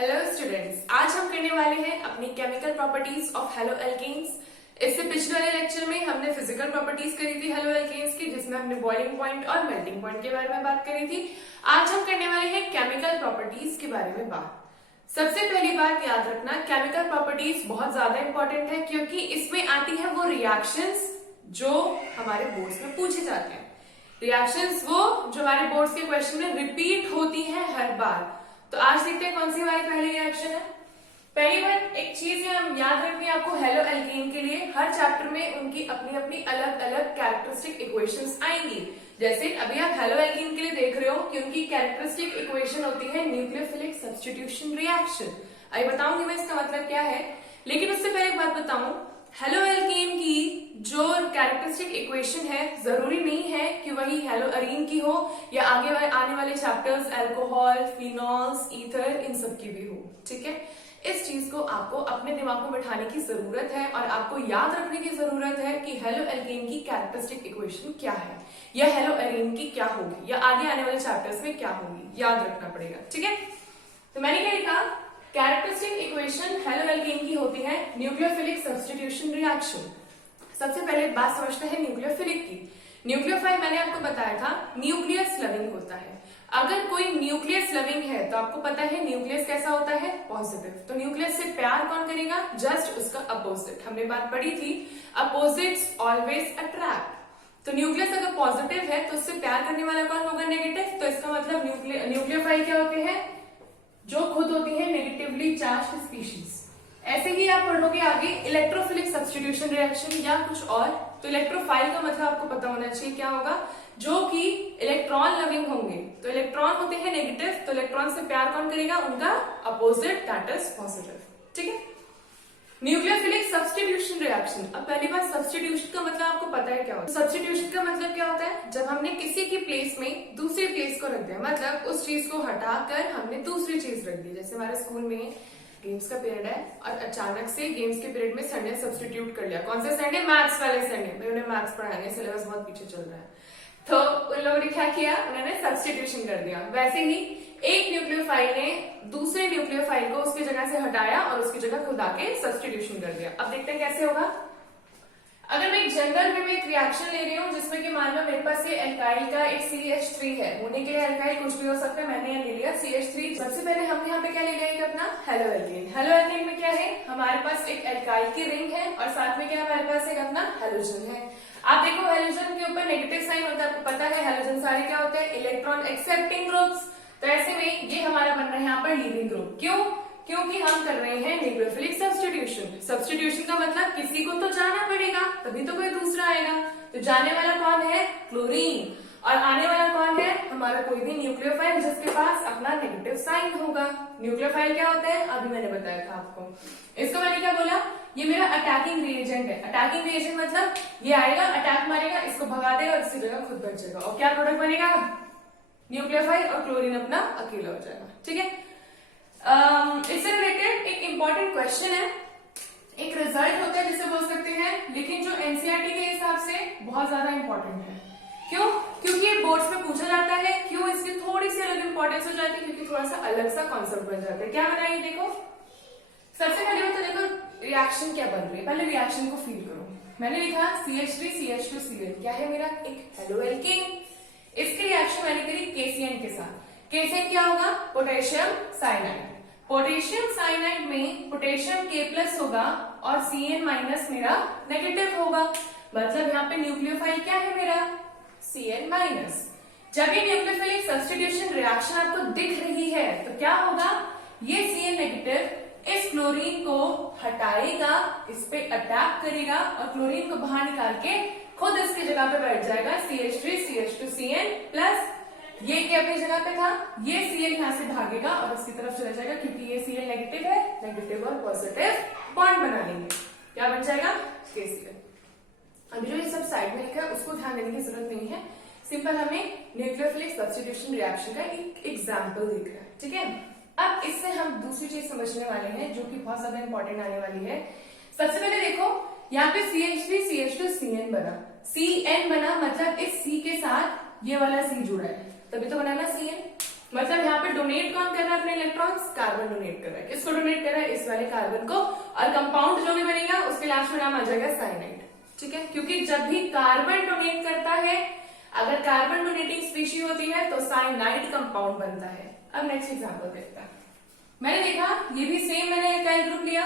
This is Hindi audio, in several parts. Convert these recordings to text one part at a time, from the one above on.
हेलो स्टूडेंट्स, आज हम करने वाले हैं अपनी chemical properties of haloalkanes. इससे पिछले वाले लेक्चर में हमने फिजिकल प्रॉपर्टीज करी थी हेलो एल्केन्स की, जिसमें हमने बॉइलिंग पॉइंट और मेल्टिंग पॉइंट के बारे में बात करी थी। आज हम करने वाले हैं केमिकल प्रॉपर्टीज के बारे में बात। सबसे पहली बात याद रखना, केमिकल प्रॉपर्टीज बहुत ज्यादा इंपॉर्टेंट है क्योंकि इसमें आती है वो रिएक्शंस जो हमारे बोर्ड्स में पूछे जाते हैं। रिएक्शंस वो जो हमारे बोर्ड्स के क्वेश्चन में रिपीट होती है हर बार। तो आज देखते हैं कौन सी हमारी पहली रिएक्शन है। पहली बात एक चीज है, हम याद रखनी है आपको, हेलो एल्केन के लिए हर चैप्टर में उनकी अपनी अपनी अलग अलग कैरेक्टरिस्टिक इक्वेशंस आएंगी। जैसे अभी आप हेलो एल्केन के लिए देख रहे हो कि उनकी कैरेक्टरिस्टिक इक्वेशन होती है न्यूक्लियोफिलिक सब्स्टिट्यूशन रिएक्शन। अभी बताऊंगी मैं इसका मतलब क्या है, लेकिन उससे पहले एक बात बताऊं, हेलो एल्केन की जो कैरेक्टरिस्टिक इक्वेशन है जरूरी नहीं है कि वही हेलो अरीन की हो या आगे आने वाले चैप्टर्स अल्कोहल, फिनॉल्स, ईथर, इन सब की भी हो। ठीक है, इस चीज को आपको अपने दिमाग में बैठाने की जरूरत है और आपको याद रखने की जरूरत है कि हेलो एल्केन की कैरेक्टरिस्टिक इक्वेशन क्या है या हेलो अरीन की क्या होगी या आगे आने वाले चैप्टर्स में क्या होगी, याद रखना पड़ेगा। ठीक है, तो मैंने क्या लिखा, कैरेक्टरिस्टिक इक्वेशन हेलो एल्केन की होती है न्यूक्लियोफिलिक सब्स्टिट्यूशन रिएक्शन। सबसे पहले बात समझते हैं न्यूक्लियोफिलिक की। न्यूक्लियोफाइल मैंने आपको बताया था न्यूक्लियस लविंग होता है। अगर कोई न्यूक्लियस लविंग है तो आपको पता है न्यूक्लियस कैसा होता है, पॉजिटिव। तो न्यूक्लियस से प्यार कौन करेगा, जस्ट उसका अपोजिट। हमने बात पढ़ी थी, अपोजिट्स ऑलवेज अट्रैक्ट। तो न्यूक्लियस अगर पॉजिटिव है तो उससे प्यार करने वाला कौन होगा, नेगेटिव। तो इसका मतलब न्यूक्लियोफाइल क्या होते हैं, जो खुद होती है नेगेटिवली चार्ज्ड स्पीशीज। ऐसे ही आप पढ़ोगे आगे इलेक्ट्रोफिलिक सब्स्टिट्यूशन रिएक्शन या कुछ और। तो इलेक्ट्रोफाइल का मतलब आपको पता होना चाहिए क्या होगा, जो कि इलेक्ट्रॉन लविंग होंगे। तो इलेक्ट्रॉन होते हैं नेगेटिव, तो इलेक्ट्रॉन से प्यार कौन करेगा, उनका अपोजिट, दैट इज पॉजिटिव। ठीक है, न्यूक्लियोफिलिक सब्स्टिट्यूशन रिएक्शन। अब पहली बात, सब्स्टिट्यूशन का मतलब आपको पता है क्या होता है। सब्स्टिट्यूशन का मतलब क्या होता है, जब हमने किसी की प्लेस में दूसरी प्लेस को रख दिया, मतलब उस चीज को हटाकर हमने दूसरी चीज रख दी। जैसे हमारे स्कूल में गेम्स का पीरियड है और अचानक से गेम्स के पीरियड में संडे सब्स्टिट्यूट कर लिया। कौन से संडे, मैथ्स वाले संडे। मैं उन्हें मैथ्स पढ़ाने, सिलेबस बहुत पीछे चल रहा है, तो उन लोगों ने क्या किया, उन्होंने सब्स्टिट्यूशन कर दिया। वैसे ही एक न्यूक्लियोफाइल ने दूसरे न्यूक्लियोफाइल को उसकी जगह से हटाया और उसकी जगह खुद आके सब्स्टिट्यूशन कर दिया। अब देखते हैं कैसे होगा। अगर मैं एक जनरल वे में एक रिएक्शन ले रही हूँ जिसमें कि मान लो मेरे पास ये एल्काइल का एक CH3 है, होने के लिए एल्काइल कुछ भी हो सकता है, मैंने यहाँ ले लिया CH3। सबसे पहले हमने यहाँ पे क्या ले लिया, एक अपना हेलो एल्केन। हेलो एल्केन में क्या है, हमारे पास एक एल्काइल की रिंग है और साथ में क्या हमारे पास एक अपना हेलोजन है। आप देखो हेलोजन के ऊपर नेगेटिव साइन होता है, आपको पता है हेलोजन सारे क्या होते हैं, इलेक्ट्रॉन एक्सेप्टिंग ग्रुप्स। तो ऐसे में ये हमारा बन रहा है यहाँ पर लीविंग ग्रुप। क्यों, क्योंकि हम कर रहे हैं न्यूक्लियोफिलिक सब्स्टिट्यूशन। सब्स्टिट्यूशन का मतलब किसी को तो जाना पड़ेगा तभी तो कोई दूसरा आएगा। तो जाने वाला कौन है, क्लोरीन, और आने वाला कौन है, हमारा कोई भी न्यूक्लियोफाइल जिसके पास अपना नेगेटिव साइन होगा। न्यूक्लियोफाइल क्या होता है, अभी मैंने बताया था आपको। इसको मैंने क्या बोला, ये मेरा अटैकिंग रिएजेंट है। अटैकिंग रिएजेंट मतलब ये आएगा, अटैक मारेगा, इसको भगा देगा और इसकी जगह खुद बच जाएगा। और क्या प्रोडक्ट बनेगा, न्यूक्लियोफाइल और क्लोरीन अपना अकेला हो जाएगा। ठीक है, इससे रिलेटेड एक इंपॉर्टेंट क्वेश्चन है, एक रिजल्ट होता है जिसे बोल सकते हैं, लेकिन जो एनसीईआरटी के हिसाब से बहुत ज्यादा इंपॉर्टेंट है। क्यों, क्योंकि ये बोर्ड्स में पूछा जाता है। क्यों, इसकी थोड़ी सी अलग इंपॉर्टेंस हो जाती है क्योंकि थोड़ा सा अलग सा कॉन्सेप्ट बन जाता है। क्या बनाइए, देखो सबसे पहले बात तो देखो रिएक्शन क्या बन रही है, पहले रिएक्शन को फील करो। मैंने लिखा CH3 CH2 Cl, क्या है मेरा, एक हेलो एल्केन। इसकी रिएक्शन मैंने करी KCN के साथ। KCN क्या होगा, पोटेशियम साइनाइड। पोटेशियम साइनाइड में पोटेशियम K+ होगा और Cn- मेरा नेगेटिव होगा, मतलब यहाँ पे न्यूक्लियोफाइल क्या है मेरा, Cn-। जब ये न्यूक्लियोफिलिक सब्स्टिट्यूशन रिएक्शन आपको दिख रही है तो क्या होगा, ये Cn- इस क्लोरीन को हटाएगा, इस पे अटैक करेगा और क्लोरीन को बाहर निकाल के खुद इसकी जगह पे बैठ जाएगा CH3 CH2 Cn+। ये क्या अपनी जगह पे था, ये Cl यहाँ से भागेगा और उसकी तरफ चला जाएगा क्योंकि ये Cl नेगेटिव है, नेगेटिव और पॉजिटिव बॉन्ड बना लेंगे, क्या बन जाएगा, KCl। अभी जो ये सब साइड में लिखा है उसको ध्यान देने की जरूरत नहीं है, सिंपल हमें न्यूक्लियोफिलिक सब्स्टिट्यूशन रिएक्शन का एक एग्जाम्पल दिख रहा है। ठीक है, अब इससे हम दूसरी चीज समझने वाले हैं जो कि बहुत ज्यादा इंपॉर्टेंट आने वाली है। सबसे पहले देखो यहाँ पे CH3 CH2 Cn बना, Cn बना मतलब इस C के साथ ये वाला C जुड़ा है, तभी तो बना ना Cn। मतलब यहाँ पे डोनेट कौन कर रहा अपने इलेक्ट्रॉन्स, कार्बन डोनेट कर रहा है। किसको डोनेट कर रहा है? इस वाले कार्बन को। और कंपाउंड जो भी बनेगा उसके लास्ट में नाम आ जाएगा साइनाइड। ठीक है, क्योंकि जब भी कार्बन डोनेट करता है, अगर कार्बन डोनेटिंग स्पीशी होती है तो साइनाइड कंपाउंड बनता है। अब नेक्स्ट एग्जांपल देखते हैं। मैंने देखा ये भी सेम, मैंने एल्काइल ग्रुप लिया,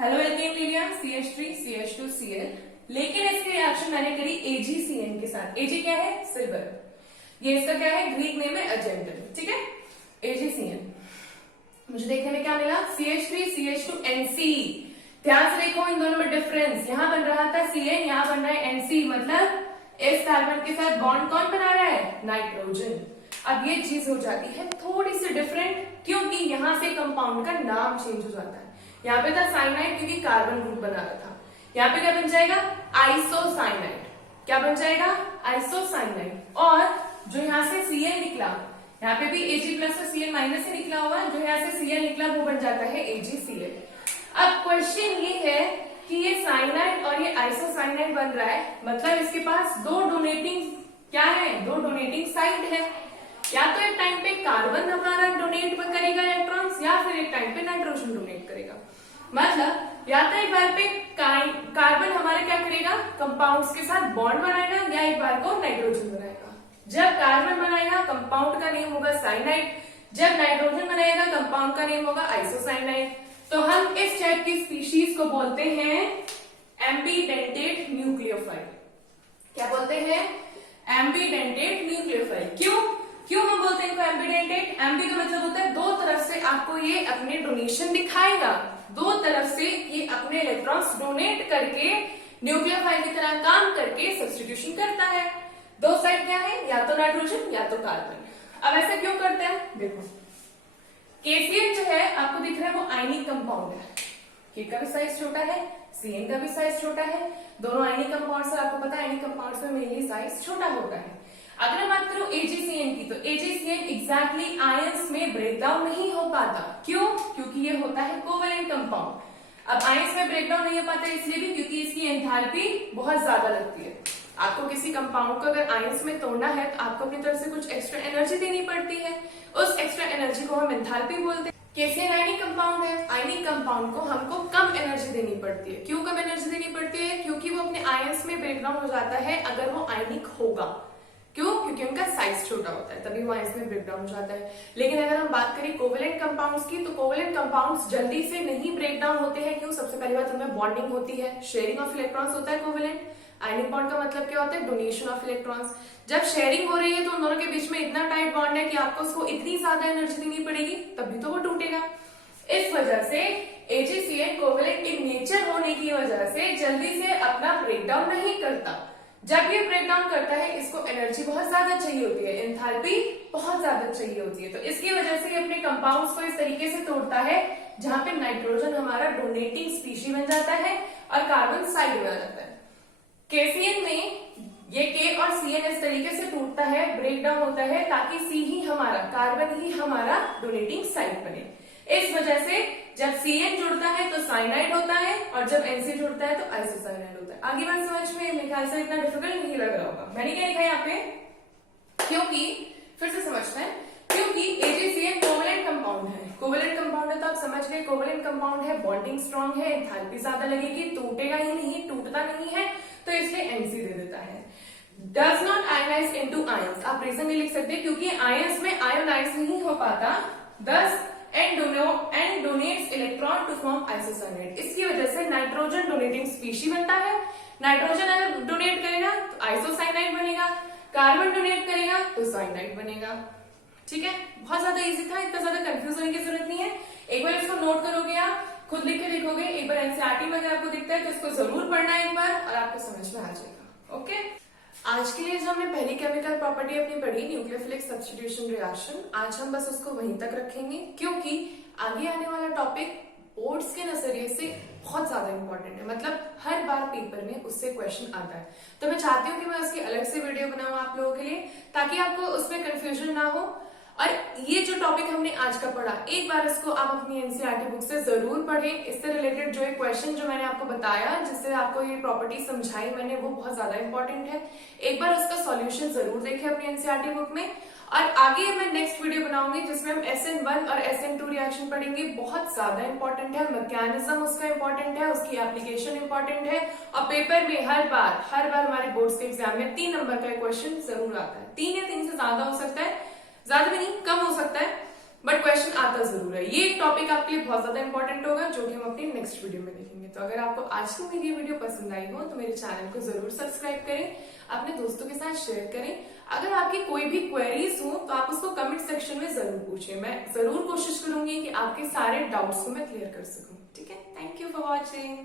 हेलो एल्केन ले लिया, CH3 CH2 Cl, लेकिन इसकी रिएक्शन मैंने करी AgCN के साथ। Ag क्या है? सिल्वर। ये इसका क्या है? ग्रीक नेम है अर्जेंटन। ठीक है, AgCN। मुझे देखने में क्या मिला? CH3 CH2 Nc। ध्यान से देखो इन दोनों में डिफरेंस, यहां बन रहा था Cn, यहां बन रहा है Nc, मतलब इस कार्बन के साथ बॉन्ड कौन बना रहा है? नाइट्रोजन। अब ये चीज हो जाती है थोड़ी सी डिफरेंट, क्योंकि यहां से कंपाउंड का नाम चेंज हो जाता है। यहाँ पे था साइनाइड क्योंकि कार्बन ग्रुप बना रहा था, यहाँ पे क्या बन जाएगा? आइसोसाइनाइड। क्या बन जाएगा? आइसोसाइनाइड। और जो यहाँ से Cl निकला, यहाँ पे भी Ag प्लस और Cl माइनस से निकला हुआ, जो यहाँ से Cl निकला वो बन जाता है AgCl। अब क्वेश्चन ये है कि ये साइनाइड और ये आइसोसाइनाइड बन रहा है, मतलब इसके पास दो डोनेटिंग क्या है? दो डोनेटिंग साइड है। या तो एक टाइम पे कार्बन हमारा डोनेट करेगा इलेक्ट्रॉन्स, या फिर एक टाइम पे नाइट्रोजन डोनेट करेगा। मतलब या तो एक बार पे कार्बन हमारे क्या करेगा? कंपाउंड्स के साथ बॉन्ड बनाएगा, या एक बार को नाइट्रोजन बनाएगा। जब कार्बन बनाएगा कंपाउंड का नेम होगा साइनाइड, जब नाइट्रोजन बनाएगा कंपाउंड का नेम होगा आइसोसाइनाइड। तो हम इस टाइप की स्पीशीज को बोलते हैं एम्बीडेंटेड न्यूक्लियोफाइल। क्या बोलते हैं? एम्बीडेंटेड न्यूक्लियोफाइल। क्यों हम बोलते हैं इनको एम्बीडेंटेड? एम्बी का मतलब होता है दो तरफ से आपको ये अपने डोनेशन दिखाएगा, दो तरफ से ये अपने इलेक्ट्रॉन्स डोनेट करके न्यूक्लियोफाइल की तरह काम करके सब्स्टिट्यूशन करता है। दो साइड क्या है? या तो नाइट्रोजन या तो कार्बन। अब ऐसे क्यों करते हैं? देखो KCN जो है आपको दिख रहा है वो आयनिक कंपाउंड है। K का भी साइज छोटा है, Cn का भी साइज छोटा है, दोनों आयनिक कंपाउंड से आपको पता है आयनिक कंपाउंड्स में मेनली साइज छोटा होता है। अगर हम बात करो AgCN की, तो AgCN एग्जैक्टली आयंस में ब्रेकडाउन नहीं हो पाता। क्यों? क्योंकि ये होता है कोवेलेंट कंपाउंड। अब आयंस में ब्रेकडाउन नहीं हो पाता इसलिए भी क्योंकि इसकी एंथैल्पी बहुत ज्यादा लगती है। आपको किसी कंपाउंड को अगर आयंस में तोड़ना है तो आपको अपनी तरफ से कुछ एक्स्ट्रा एनर्जी देनी पड़ती है, उस एक्स्ट्रा एनर्जी को हम एंथैल्पी बोलते हैं। KCN आयनिक कंपाउंड है, आयनिक कंपाउंड को हमको कम एनर्जी देनी पड़ती है। क्यों कम एनर्जी देनी पड़ती है? क्योंकि वो अपने आयंस में ब्रेकडाउन हो जाता है अगर वो आयनिक होगा। क्यों? क्योंकि उनका साइज छोटा होता है, तभी वो आयंस में ब्रेकडाउन हो जाता है। लेकिन अगर हम बात करें कोवेलेंट कंपाउंड्स की, तो कोवेलेंट कंपाउंड्स जल्दी से नहीं ब्रेकडाउन होते हैं। क्यों? सबसे पहली बात उनमें बॉन्डिंग होती है, शेयरिंग ऑफ इलेक्ट्रॉन्स होता है कोवेलेंट। आयनिक बॉन्ड का मतलब क्या होता है? Donation of electrons. जब शेयरिंग हो रही है तो उन दोनों के बीच में इतना टाइट बॉन्ड है कि आपको उसको इतनी ज्यादा एनर्जी देनी पड़ेगी, तभी तो वो टूटेगा। इस वजह से AgCN कोवेलेंट इन नेचर होने की वजह से जल्दी से अपना ब्रेकडाउन नहीं करता। जब ये ब्रेकडाउन करता है इसको एनर्जी बहुत ज्यादा चाहिए होती है, एंथैल्पी बहुत ज्यादा चाहिए होती है। तो इसकी वजह से ये अपने कंपाउंड्स को इस तरीके से तोड़ता है जहां पे नाइट्रोजन हमारा डोनेटिंग स्पीशी बन जाता है और कार्बन साइड में आ जाता है। KCN में ये K और Cn इस तरीके से टूटता है, ब्रेकडाउन होता है, ताकि C ही हमारा, कार्बन ही हमारा डोनेटिंग साइड बने। इस वजह से जब Cn जुड़ता है तो साइनाइड होता है, और जब Nc जुड़ता है तो आइसोसाइनाइड होता है। आगे बात समझ में? मेरे ख्याल से इतना डिफिकल्ट नहीं लग रहा होगा। मैंने क्या लिखा है यहाँ पे? क्योंकि फिर से समझते हैं, क्योंकि AgCN कोवेलेंट कंपाउंड है। कोवेलेंट कंपाउंड है तो आप समझ गए, कोवेलेंट कंपाउंड है, बॉन्डिंग स्ट्रॉन्ग है, एंथैल्पी ज्यादा लगेगी, टूटेगा ही नहीं, टूटता नहीं है, तो इसलिए Nc दे देता है। Does not ionize into ions. आप रीजन नहीं लिख सकते क्योंकि आयंस में आयोनाइज नहीं हो पाता, thus and donates electron to form isocyanide. इसकी वजह से नाइट्रोजन डोनेटिंग स्पीशी बनता है। नाइट्रोजन अगर डोनेट करेगा तो आइसोसाइनाइड बनेगा, कार्बन डोनेट करेगा तो साइनाइड बनेगा। ठीक है, बहुत ज्यादा इजी था, इतना ज्यादा कंफ्यूज होने की जरूरत नहीं है। एक बार इसको नोट करोगे, आप खुद लिख के लिखोगे, एक बार एनसीईआरटी में अगर आपको दिखता है तो इसको जरूर पढ़ना है एक बार, और आपको समझ में आ जाएगा। ओके, आज के लिए जो हमने पहली केमिकल प्रॉपर्टी अपनी पढ़ी, न्यूक्लियोफिलिक सब्स्टिट्यूशन रिएक्शन, आज हम बस उसको वहीं तक रखेंगे, क्योंकि आगे आने वाला टॉपिक बोर्ड्स के नजरिए से बहुत ज्यादा इंपॉर्टेंट है। मतलब हर बार पेपर में उससे क्वेश्चन आता है, तो मैं चाहती हूँ कि मैं उसकी अलग से वीडियो बनाऊं आप लोगों के लिए, ताकि आपको उसमें कंफ्यूजन ना हो। और ये जो टॉपिक हमने आज का पढ़ा, एक बार इसको आप अपनी एनसीईआरटी बुक से जरूर पढ़ें। इससे रिलेटेड जो एक क्वेश्चन जो मैंने आपको बताया, जिससे आपको ये प्रॉपर्टी समझाई मैंने, वो बहुत ज्यादा इंपॉर्टेंट है। एक बार उसका सॉल्यूशन जरूर देखें अपनी एनसीईआरटी बुक में। और आगे मैं नेक्स्ट वीडियो बनाऊंगी जिसमें हम SN1 और SN2 रिएक्शन पढ़ेंगे। बहुत ज्यादा इंपॉर्टेंट है, मैकेनिज्म उसका इंपॉर्टेंट है, उसकी एप्लीकेशन इंपॉर्टेंट है और पेपर में हर बार हमारे बोर्ड्स के एग्जाम में 3 नंबर का क्वेश्चन जरूर आता है। 3 या 3 से ज्यादा हो सकता है, ज्यादा भी नहीं, कम हो सकता है, बट क्वेश्चन आता जरूर है। ये एक टॉपिक आपके लिए बहुत ज्यादा इंपॉर्टेंट होगा जो कि हम अपनी नेक्स्ट वीडियो में देखेंगे। तो अगर आपको आज की मेरी वीडियो पसंद आई हो तो मेरे चैनल को जरूर सब्सक्राइब करें, अपने दोस्तों के साथ शेयर करें। अगर आपकी कोई भी क्वेरीज हो तो आप उसको कमेंट सेक्शन में जरूर पूछें, मैं जरूर कोशिश करूंगी कि आपके सारे डाउट्स को मैं क्लियर कर सकूं। ठीक है, थैंक यू फॉर वॉचिंग।